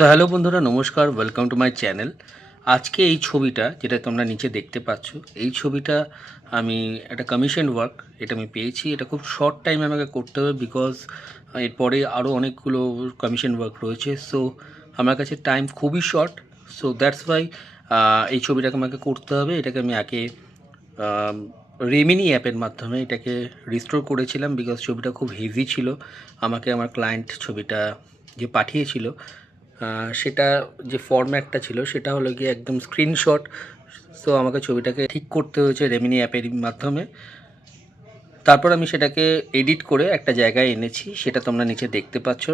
So hello বন্ধুরা, নমস্কার, welcome to my channel. আজকে এই ছবিটা যেটা তোমরা নিচে দেখতে পাচ্ছ, এই ছবিটা আমি একটা কমিশন ওয়ার্ক এটা আমি পেয়েছি। এটা খুব শর্ট টাইমে আমাকে করতে হবে, বিকজ এরপরে আরও অনেকগুলো কমিশন ওয়ার্ক রয়েছে। সো আমার কাছে টাইম খুবই শর্ট। সো দ্যাটস ওয়াই এই ছবিটাকে আমাকে করতে হবে। এটাকে আমি আগে রেমিনি অ্যাপের মাধ্যমে এটাকে রিস্টোর করেছিলাম, বিকজ ছবিটা খুব হেভি ছিল। আমাকে আমার ক্লায়েন্ট ছবিটা যে পাঠিয়েছিল সেটা যে ফরম্যাটটা ছিল সেটা হলো গিয়ে একদম স্ক্রিনশট। সো আমাকে ছবিটাকে ঠিক করতে হয়েছে রেমিনি অ্যাপের মাধ্যমে। তারপর আমি সেটাকে এডিট করে একটা জায়গায় এনেছি, সেটা তোমরা নিচে দেখতে পাচ্ছ।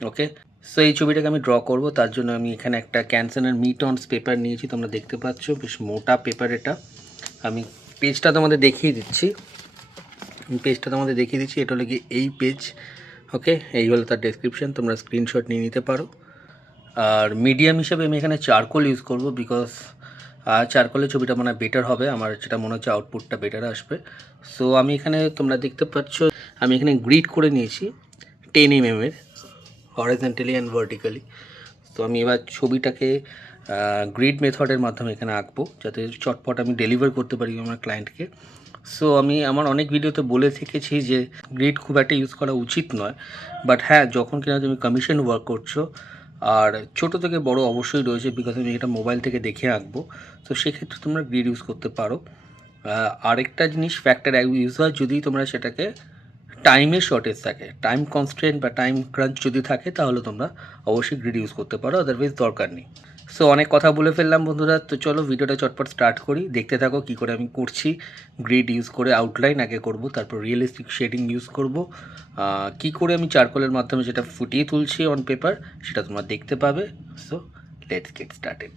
ওকে, সো এই ছবিটাকে আমি ড্র করব, তার জন্য আমি এখানে একটা ক্যানসনের মিটন্স পেপার নিয়েছি, তোমরা দেখতে পাচ্ছ বেশ মোটা পেপার এটা। আমি পেজটা তোমাদের দেখিয়ে দিচ্ছি। এটা হলো গিয়ে এই পেজ। ওকে, এই হলো তার ডেসক্রিপশন, তোমরা স্ক্রিনশট নিয়ে নিতে পারো। আর মিডিয়াম হিসেবে আমি এখানে চারকোল ইউজ করব, বিকজ চারকোলের ছবিটা মানে বেটার হবে, আমার যেটা মনে হচ্ছে আউটপুটটা বেটার আসবে। সো আমি এখানে তোমরা দেখতে পাচ্ছ আমি এখানে গ্রিড করে নিয়েছি 10 mm এর, হরিজন্টালি অ্যান্ড ভার্টিক্যালি। তো আমি এবার ছবিটাকে গ্রিড মেথডের মাধ্যমে এখানে আঁকবো, যাতে চটপট আমি ডেলিভার করতে পারি আমার ক্লায়েন্টকে। সো আমি আমার অনেক ভিডিওতে বলে থেকেছি যে গ্রিড খুব একটা ইউজ করা উচিত নয়, বাট হ্যাঁ, যখন কিনা তুমি কমিশন ওয়ার্ক করছো, আর ছোটো থেকে বড় অবশ্যই রয়েছে, বিকজ আমি এটা মোবাইল থেকে দেখে আঁকবো, তো সেক্ষেত্রে তোমরা গ্রিড ইউজ করতে পারো। আরেকটা জিনিস ফ্যাক্টর ইউজ হয় যদি তোমরা সেটাকে টাইমের শর্টেজ থাকে, টাইম কনস্ট্রেন্ট বা টাইম ক্রাঞ্চ যদি থাকে, তাহলে তোমরা অবশ্যই গ্রিড ইউজ করতে পারো, আদারওয়াইজ দরকার নেই। সো অনেক কথা বলে ফেললাম বন্ধুরা, তো চলো ভিডিওটা চটপট স্টার্ট করি। দেখতে থাকো কী করে আমি করছি। গ্রিড ইউজ করে আউটলাইন আগে করব, তারপর রিয়েলিস্টিক শেডিং ইউজ করব। কী করে আমি চারকোলের মাধ্যমে যেটা ফুটিয়ে তুলছি অন পেপার, সেটা তোমরা দেখতে পাবে। So let's get started.